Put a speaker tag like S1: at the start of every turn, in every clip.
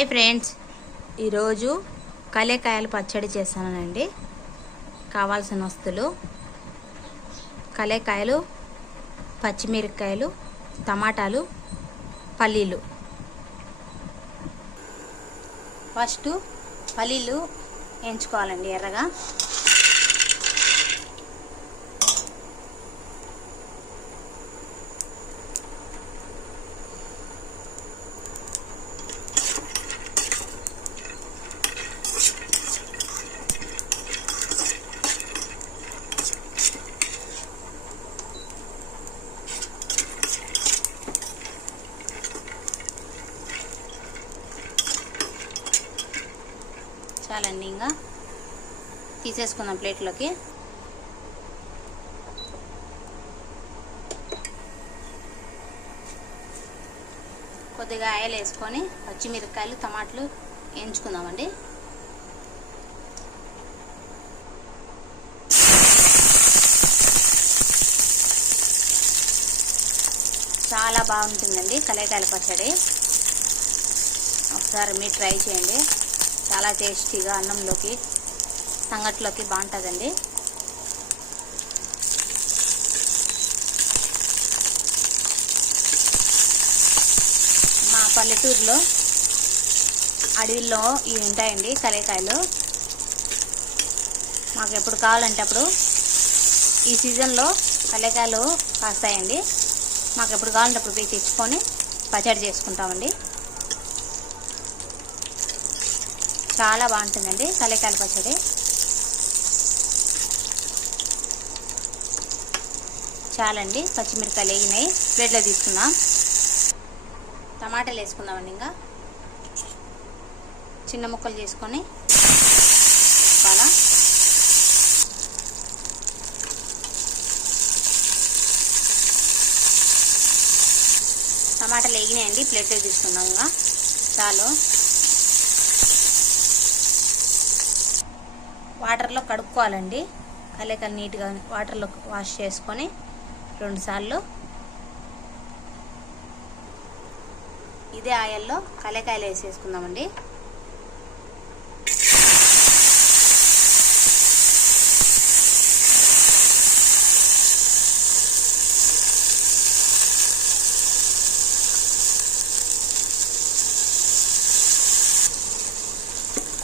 S1: Hi friends. ఈరోజు కలేకాయలు పచ్చడి చేశానండి. కావాల్సిన వస్తువులు కలేకాయలు పచ్చిమిరపకాయలు టమాటాలు పల్లీలు. ఫస్ట్ పల్లీలు ఎంచుకోవాలండి ఎర్రగా. చాలండి ఇంకా తీసేసుకుందాం ప్లేట్లోకి. కొద్దిగా ఆయిల్ వేసుకొని పచ్చిమిరపకాయలు టమాటాలు వేయించుకుందామండి. చాలా బాగుంటుందండి కలేకాయల పచ్చడి. ఒకసారి మీరు ట్రై చేయండి. చాలా టేస్టీగా అన్నంలోకి సంగట్లోకి బాగుంటుందండి. మా పల్లెటూరులో అడవిలో ఇవి ఉంటాయండి కలేకాయలు మాకు ఎప్పుడు కావాలంటే అప్పుడు ఈ సీజన్లో కలేకాయలు కాస్తాయండి. మాకు ఎప్పుడు కావాలంటే అప్పుడు పోయి తెచ్చుకొని పచ్చడి చేసుకుంటామండి. చాలా బాగుంటుందండి కలేకాయల పచ్చడి. చాలండి పచ్చిమిరపకాయలు వేగినాయి. ప్లేట్లో తీసుకుందాం. టమాటాలు వేసుకుందామండి ఇంకా. చిన్న ముక్కలు చేసుకొని చాలా. టమాటాలు వేగినాయండి ప్లేట్లో తీసుకున్నాం ఇంకా. చాలు. వాటర్లో కడుక్కోవాలండి. కలేకలు నీట్గా వాటర్లో వాష్ చేసుకొని రెండుసార్లు ఇదే ఆయిల్లో కలేకాయలు వేసేసుకుందామండి.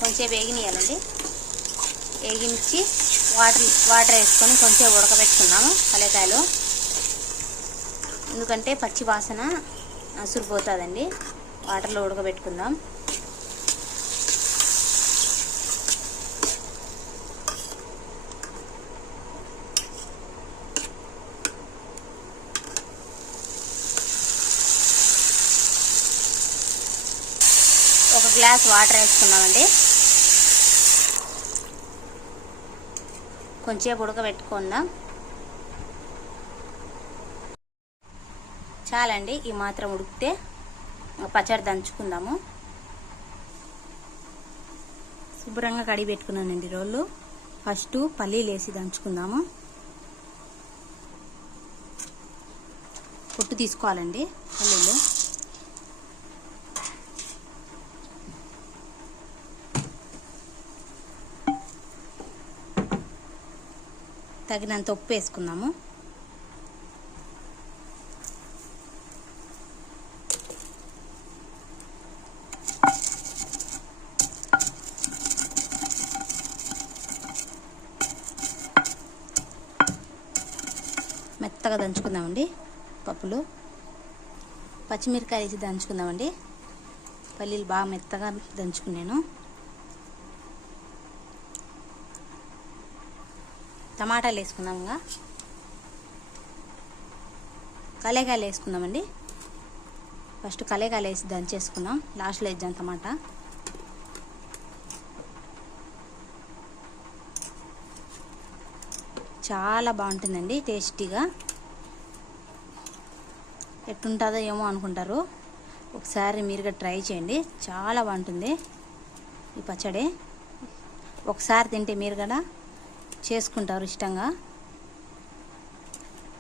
S1: కొంచెం వేగినియాలండి వేగించి వాటర్ వాటర్ వేసుకొని కొంచెం ఉడకబెట్టుకున్నాము కలేకాయలు ఎందుకంటే పచ్చి వాసన అసురిపోతుందండి. వాటర్లో ఉడకబెట్టుకుందాం. ఒక గ్లాస్ వాటర్ వేసుకున్నామండి. కొంచెం ఉడకబెట్టుకుందాం. చాలండి ఈ మాత్రం ఉడికితే పచ్చడి దంచుకుందాము. శుభ్రంగా కడిగి పెట్టుకున్నానండి రోళ్ళు. ఫస్ట్ పల్లీలు వేసి దంచుకుందాము. పొట్టు తీసుకోవాలండి పల్లీలు. తగినంత ఉప్పు వేసుకుందాము. మెత్తగా దంచుకుందామండి పప్పులు. పచ్చిమిరకాయ వేసి దంచుకుందామండి. పల్లీలు బాగా మెత్తగా దంచుకున్నాను. టమాటాలు వేసుకుందాం ఇంకా కలేగాయలు వేసుకుందామండి. ఫస్ట్ కలేగాయలు వేసి దంచేసుకుందాం. లాస్ట్లో వేద్దాం టమాటా. చాలా బాగుంటుందండి టేస్టీగా. ఎట్టుంటుందో ఏమో అనుకుంటారు. ఒకసారి మీరుగా ట్రై చేయండి. చాలా బాగుంటుంది ఈ పచ్చడి. ఒకసారి తింటే మీరు కూడా చేసుకుంటారు ఇష్టంగా.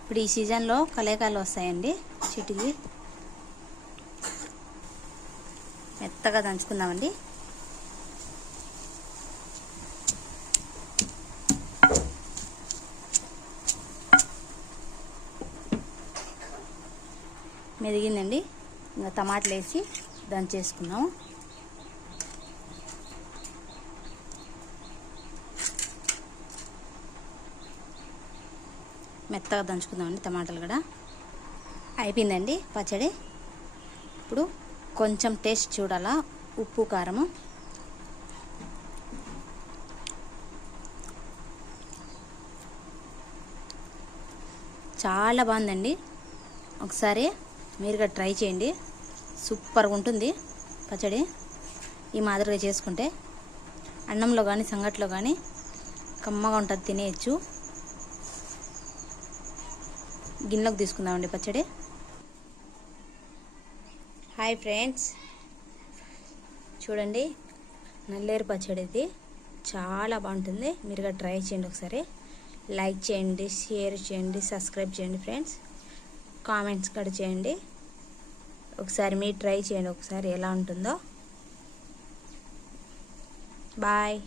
S1: ఇప్పుడు ఈ సీజన్లో కలేకాయలు వస్తాయండి చిటికి. మెత్తగా దంచుకుందామండి. మెదిగిందండి. ఇంకా టమాటాలు వేసి దంచేసుకున్నాము మెత్తగా దంచుకుందామండి టమాటాలు కూడా. అయిపోయిందండి పచ్చడి. ఇప్పుడు కొంచెం టేస్ట్ చూడాలా ఉప్పు కారము. చాలా బాగుందండి. ఒకసారి మీరుగా ట్రై చేయండి. సూపర్గా ఉంటుంది పచ్చడి. ఈ మాదిరిగా చేసుకుంటే అన్నంలో కానీ సంగట్లో కానీ కమ్మగా ఉంటుంది తినేయచ్చు. గిన్నెలోకి తీసుకుందామండి పచ్చడి. Hi friends. చూడండి నల్లేరు పచ్చడి ఇది. చాలా బాగుంటుంది. మీరుగా ట్రై చేయండి ఒకసారి. లైక్ చేయండి షేర్ చేయండి సబ్స్క్రైబ్ చేయండి ఫ్రెండ్స్. కామెంట్స్ కూడా చేయండి. ఒకసారి మీరు ట్రై చేయండి ఒకసారి ఎలా ఉంటుందో. బాయ్.